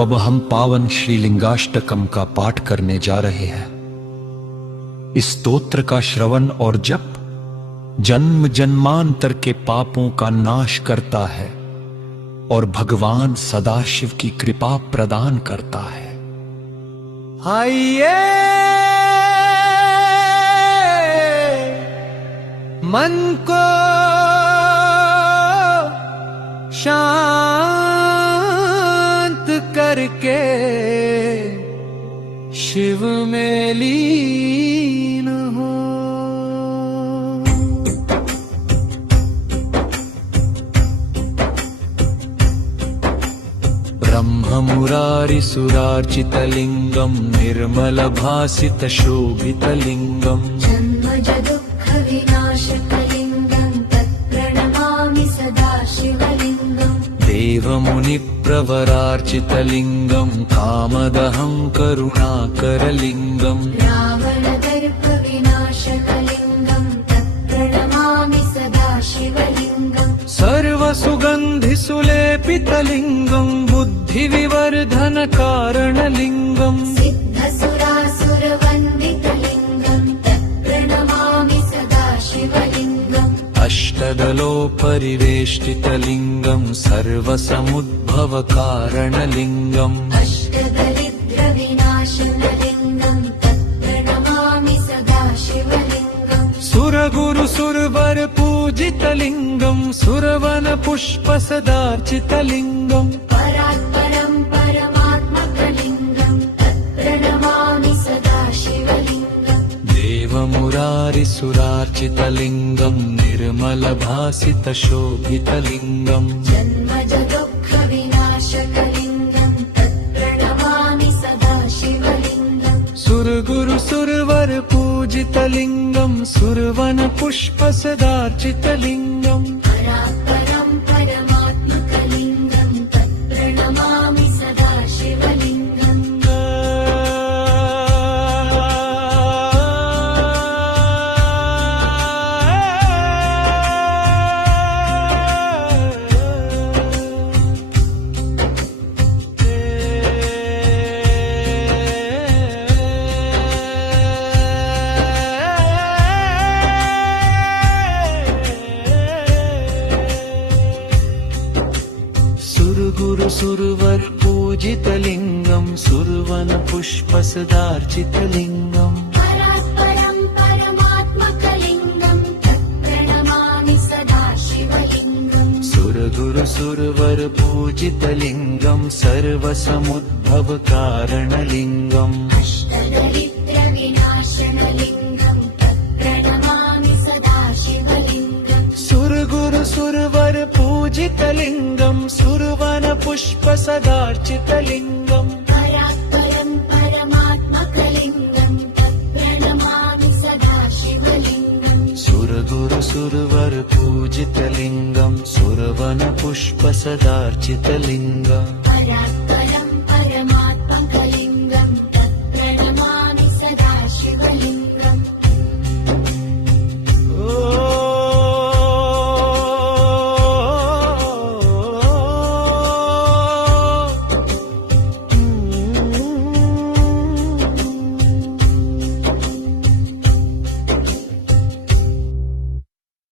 अब हम पावन श्रीलिंगाष्टकम का पाठ करने जा रहे हैं। इस स्तोत्र का श्रवण और जप जन्म जन्मांतर के पापों का नाश करता है और भगवान सदाशिव की कृपा प्रदान करता है। आइए मन को शांत करके शिव में लीन हो। ब्रह्म मुरारि सुरार्चितलिंगम निर्मल भासित शोभितलिंगम जन्मज दुःख विनाशकलिंगं तत्प्रणमामि सदा शिवलिंगं। देवमुनि प्रवरार्चितलिंगं कामदहं करुणाकरलिंगं रावणदर्प विनाशकलिंगं तत्प्रणमामि सदा शिवलिंगं। सर्वसुगन्धिसुलेपितलिंगं बुद्धिविवर्धनकारणलिंगं सिद्धसुरासुरवन्दितलिंगं तत्प्रणमामि सदा शिवलिंगम्। अष्टदलोपरिवेष्टितलिंगं सर्वसमुद्भवकारणलिंगम् अष्टदरिद्रविनाशनलिंगं तत्प्रणमामि सदा शिवलिंगम्। सुरगुरुसुरवर पूजितलिंगं सुरवनपुष्पसदार्चितलिंगं परात्परं परमात्मकलिंगं तत्प्रणमामि सदा शिवलिंगम्। देवमुरारिसुरार्चितलिंगं निर्मलभासितशोभितलिंगं जन्मज दुःख विनाशकलिंगं तत्प्रणमामि सदा शिवलिंगम्। सुरगुरुसुरवर पूजितलिंगं सुरवनपुष्पसदार्चितलिंगं परात्परं परमात्मकलिंगं तत्प्रणमामि सदा शिवलिंगम्। सुरगुरुसुरवर पूजितलिंगं सुरवनपुष्पसदार्चितलिंगं परात्परं परमात्मकलिंगं तत्प्रणमामि सदा शिवलिंगम्। सुरगुरुसुरवर पूजितलिंगं सर्वसमुद्भवकारणलिंगम् अष्टदरिद्रविनाशनलिंगं तत्प्रणमामि सदा शिवलिंगम्। सुरगुरुसुरवर पूजितलिंगं सुरवनपुष्पसदार्चितलिंगं परात्परं परमात्मकलिंगं तत्प्रणमामि सदा शिवलिंगम्। सुरगुरुसुरवर पूजितलिंगं सुरवनपुष्पसदार्चितलिंगम्